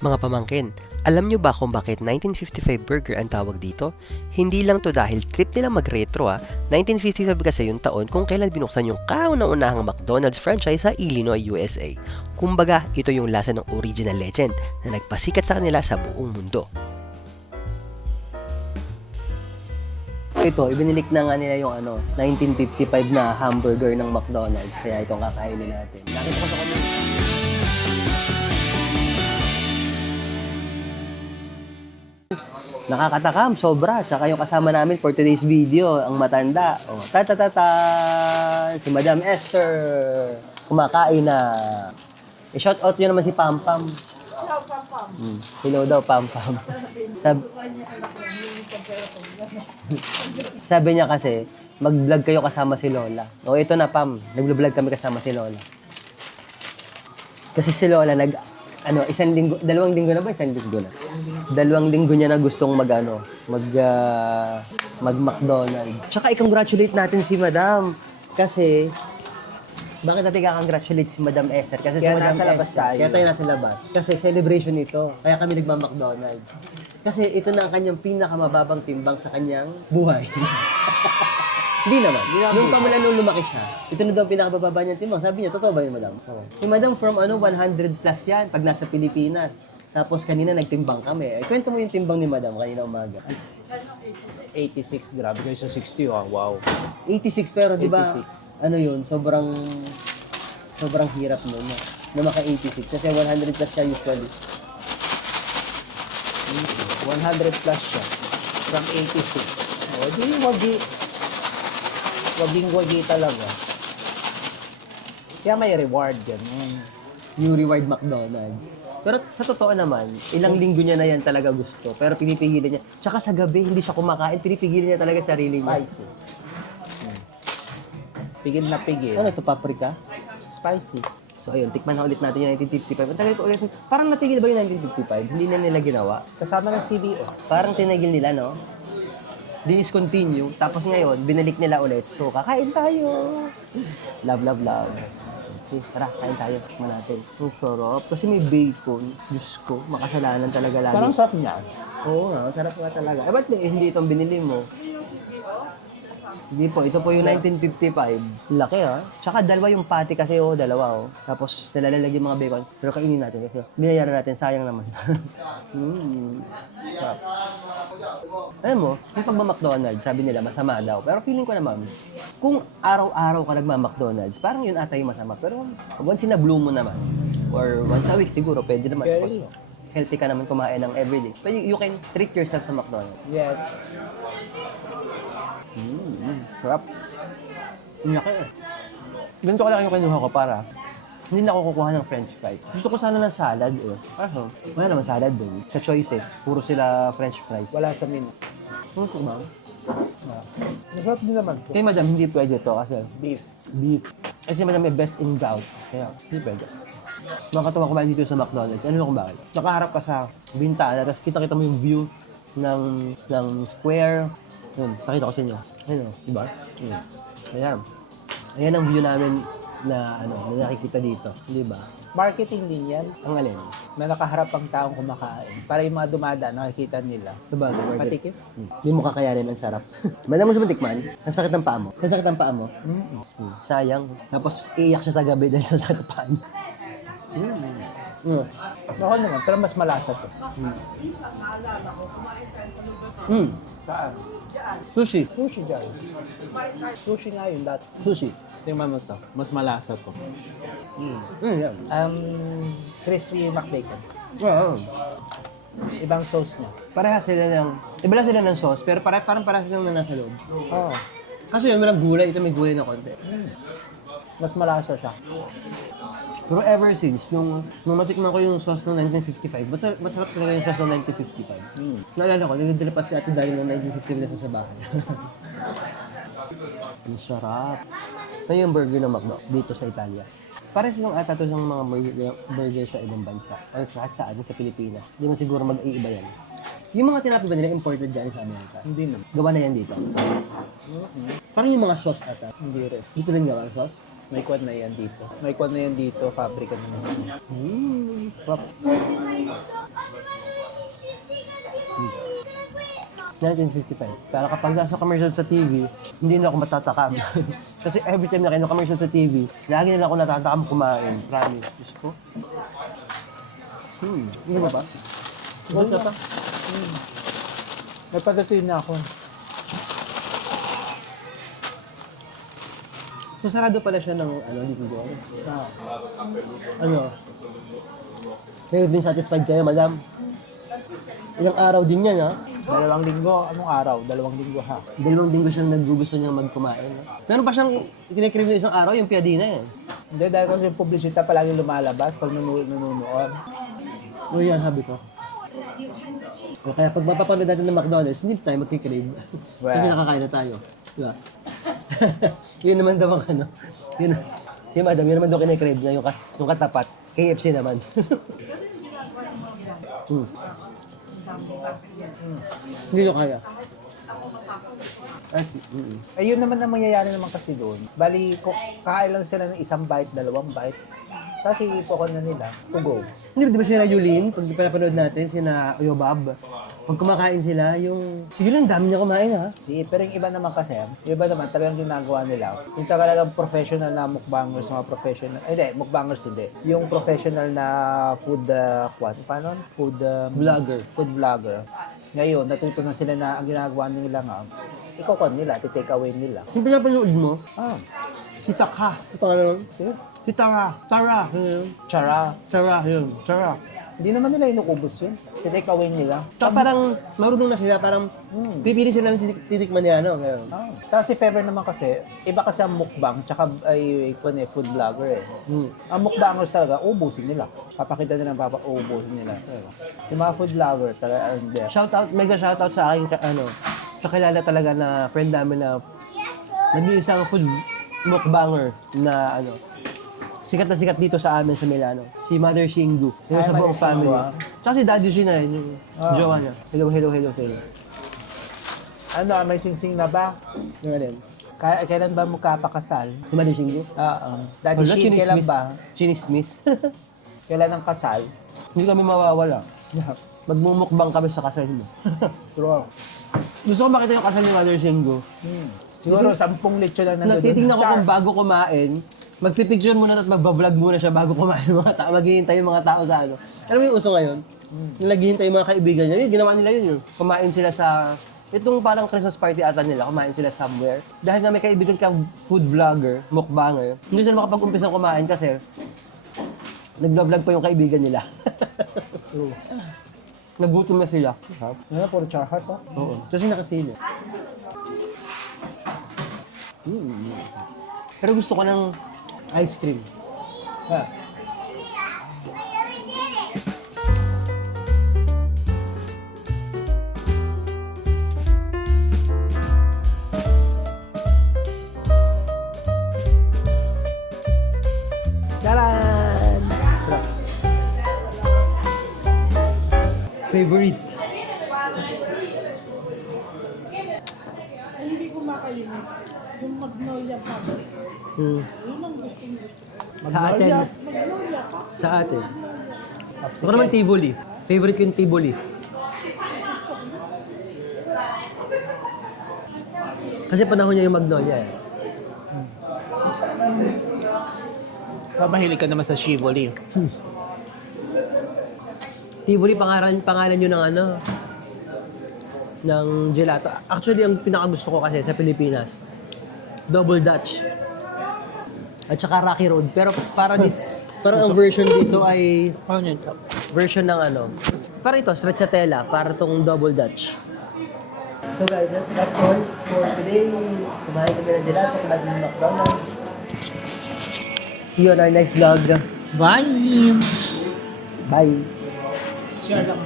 Mga pamangkin, alam nyo ba kung bakit 1955 burger ang tawag dito? Hindi lang to dahil trip nila mag-retro 1955 kasi yung taon kung kailan binuksan yung kauna-unahang McDonald's franchise sa Illinois, USA. Kumbaga, ito yung lasa ng original legend na nagpasikat sa kanila sa buong mundo. Ito, ibinilik na nga nila yung 1955 na hamburger ng McDonald's. Kaya itong kakainin natin. Nakita ko sa comment. Nakakatakam, sobra. Tsaka yung kasama namin for today's video, ang matanda. Oh, tatatatan! Si Madam Esther. Kumakain na. I-shoutout nyo naman si Pam Pam. Hello, Pam. Hello daw, Pam Pam. Sabi niya kasi, mag-vlog kayo kasama si Lola. O ito na, Pam. Nag-vlog kami kasama si Lola. Kasi si Lola isang linggo, 2 linggo na ba? 1 linggo na. 2 linggo niya na gustong mag-McDonald's. Tsaka i-congratulate natin si Madam. Kasi, bakit natin i-congratulate si Madam Esther? Kasi Kaya si Madam nasa labas Esther, tayo. Kaya tayo nasa labas. Kasi celebration ito. Kaya kami nagma-McDonald's. Kasi ito na ang kanyang pinakamababang timbang sa kanyang buhay. Hindi naman. Nung pamula nung lumaki siya, ito na daw ang pinakabababa niyang timbang. Sabi niya, totoo ba yun, Madam? Oo. Si Madam from 100 plus yan pag nasa Pilipinas. Tapos kanina nagtimbang kami. Kwento mo yung timbang ni Madam kanina umaga. 86 grabe kayo sa 60, wow. 86 pero di ba? 86. Ano yun? Sobrang hirap nun na maka 86 kasi 100 plus siya usually. 100 plus siya. From 86. O, di waging-wagi talaga. Kaya may reward yan. Yung reward McDonald's. Pero sa totoo naman, ilang linggo niya na yan talaga gusto. Pero pinipigilan niya. Tsaka sa gabi, hindi siya kumakain. Pinipigilan niya talaga sarili niya. Spicy. Pigil na pigil. Ano ito, paprika? Spicy. So ayun, tikman na ulit natin yung 1955. Ang tagal ko ulit. Parang natigil ba yung 1955? Hindi na nila ginawa. Kasama ng CBO. Parang tinagil nila, no? Discontinue. Tapos ngayon, binalik nila ulit. So, kakain tayo. Love, love, love. Okay, tara, kain tayo. Tikman natin. Ang sarap. Kasi may bacon. Diyos ko, makasalanan talaga lagi. Parang sarap niya. Oo nga, sarap nga talaga. Eh, ba't hindi itong binili mo? Hindi po, ito po yung 1955. Laki Tsaka dalawa yung patty kasi dalawa Tapos nalalagay yung mga bacon. Pero kainin natin kasi binayaran natin, sayang naman. Sarap. Alam mo, yung pagma-McDonald's, sabi nila masama daw. Pero feeling ko naman, kung araw-araw ka nagma-McDonald's, parang yun ata yung masama. Pero once in a blue moon naman, or once a week siguro, pwede naman. Very Tapos, healthy ka naman kumain ng everyday. But you can treat yourself sa McDonald's. Yes. Sarap. Ang laki Ganito ka lang yung kinuha ko para hindi na ako kukuha ng french fries. Gusto ko sana ng salad Kaso, wala naman salad doon. Sa choices, puro sila french fries. Wala sa menu. Ano ito ba? Masarap din naman po. Kay madam, hindi pwede to kasi Beef. beef. Kasi madam may best in gout. Kaya, hindi pwede. Nakakatawa kumain dito sa McDonald's. Ano kung bakit? Nakaharap ka sa bintana, tapos kita-kita mo yung view ng square. Yun, pakita ko sa inyo. Ayun diba? Ayan. Ayan ang view namin na nakikita dito. Di ba? Marketing din yan. Ang alin? Na nakaharap ang taong kumakain. Para yung mga dumadaan, nakikita nila. Sabagay, burger. Patikim. Hindi mo kakayanin, ang sarap. Madam mo sa matikman, ang sakit ng paa mo. Sa sakit ng paa mo? Sayang. Tapos iiyak siya sa gabi dahil sa sakit ng paa niya. Ako naman, pero mas malasa to. Saan? Sushi. Sushi dyan. Sushi nga yun dati. Sushi. Tingnan mo to. Mas malasa to. Yan. Crispy McBacon. Wow. Ibang sauce niya. Parehas sila iba lang sila ng sauce, pero parang parehas silang na nasa loob. Oo. Kasi yun, walang gulay. Ito may gulay na konti. Mas malasa siya. Pero ever since, nung matikman ko yung sauce ng 1955, masarap talaga yung sauce ng 1955. Naalala ko, nagdala pa si Ate Daryl ng 1955 sa bahay. Ang sarap. Ito yung burger ng McDo dito sa Italia. Parang silang ata ito ng mga burger sa ibang bansa. O kahit saan sa Pilipinas. Hindi mo siguro mag-iiba yan. Yung mga tinapay ba nila imported dyan sa Amerika? Hindi naman. Gawa na yan dito. Parang yung mga sauce ata. Hindi rin. Dito rin gawa ang sauce. May kwan na yan dito. May kwan na yan dito, fabrika na mismo. Sarap. 1955. Pero kapag nasa commercial sa TV, hindi na ako matatakam. Kasi every time na kayo commercial sa TV, lagi na lang ako natatakam kumain. Promise. Diyos ko. Hindi mo ba? Gold na pa. May pagdating na ako. So, sarado pala siya ng, dito doon. Ano? Kayo din satisfied kayo, madam? Ilang araw din yan, ha? 2 linggo. Anong araw? 2 linggo ha. 2 linggo siyang naggugusto niyang magkumain. Ha? Meron pa siyang kinikrib na isang araw, yung piadina eh. Hindi, dahil kasi yung publicita palagi lumalabas pag nanunood. O yan, sabi ko. O kaya pag mapapanood natin ng McDonald's, hindi tayo magkikrib. Well. Kasi nakakain na tayo. Diba? Yun naman daw ang ano. Yun madam, yun naman daw kinikrib niya, yung katapat. KFC naman. Hindi ko kaya. Ay, Ayun naman ang mangyayari naman kasi doon. Bali, kakain lang sila ng 1 bite, 2 bite. Kasi ipokon na nila to go. Hindi ba sila Yulin, pag pinapanood natin, sina Oyobab, pag kumakain sila, si Yulin, dami niya kumain ha. Pero yung iba naman kasi, yung iba naman talagang ginagawa nila. Yung talagang professional na mukbangers, mga professional, mukbangers hindi. Yung professional na food, Food vlogger. Ngayon, natuto na sila na ang ginagawa nila nga, ikokon nila, take away nila. Yung pinapanood mo, Ah, si Taka. Ito ka naman? Si Tara. Tara. Chara. Tara, yun. Tara. Hindi naman nila inukubos yun. Take away nila. Tsaka parang marunong na sila, parang pipili sila ng titikman nila, no? Ngayon. Kasi Fever naman kasi, iba kasi ang mukbang, tsaka food vlogger eh. Ang mukbangers talaga, ubusin nila. Papakita nila, ubusin nila. Yung mga food vlogger talaga, Mega shoutout sa akin, sa kilala talaga na friend namin na nag-iisang food mukbanger na sikat na sikat dito sa amin sa Milano. Si Mother Shingu. Yung sa buong Mother family. Shingu, Tsaka si Daddy Shin na yun, yung jowa niya. Hello sa inyo. may sing-sing na ba? Yung alin? Kailan ba magkapakasal? Si Mother Shingu? Daddy Wala, Shin, kailan ba? Chinismis. Kailan ang kasal? Hindi kami mawawala. Magmumukbang kami sa kasal mo. True. Gusto ko makita yung kasal ni Mother Shingu. Siguro 10 lechon na nandun. Natitignan ko kung bago kumain, magpipicture muna at magbablog muna siya bago kumain yung mga tao. Maghihintay yung mga tao sa ano. Alam mo yung uso ngayon? Naghihintay yung mga kaibigan niya. Yun, ginawa nila yun. Kumain sila sa... Itong parang Christmas party ata nila, kumain sila somewhere. Dahil nga may kaibigan ka food vlogger, mukbanger, hindi sila makapag-umpisa kumain kasi nag-vlog pa yung kaibigan nila. Nagutom na sila. Ano, puro char heart oh? Oo. Kasi nakasili. Pero gusto ko ng ice cream. Taran! Favorite. Hindi ko makalimutan. Yung Magnolia Pub. Yun ang gustong gusto. Sa atin. Magnolia Pub. Sa atin. Ako naman Tivoli. Favorite ko yung Tivoli. Kasi panahon niya yung Magnolia eh. Mahilig ka naman sa Shivoli. Tivoli, pangalan yun ng ng gelato. Actually, ang pinakagusto ko kasi sa Pilipinas, Double Dutch. At saka Rocky Road. Pero parang ang version dito ay version ng para ito, stracciatella, para tong Double Dutch. So guys, that's all for today. Kumain kami ng gelato, kumain ng McDonald's. See you on our next vlog. Bye! Bye! Share lang.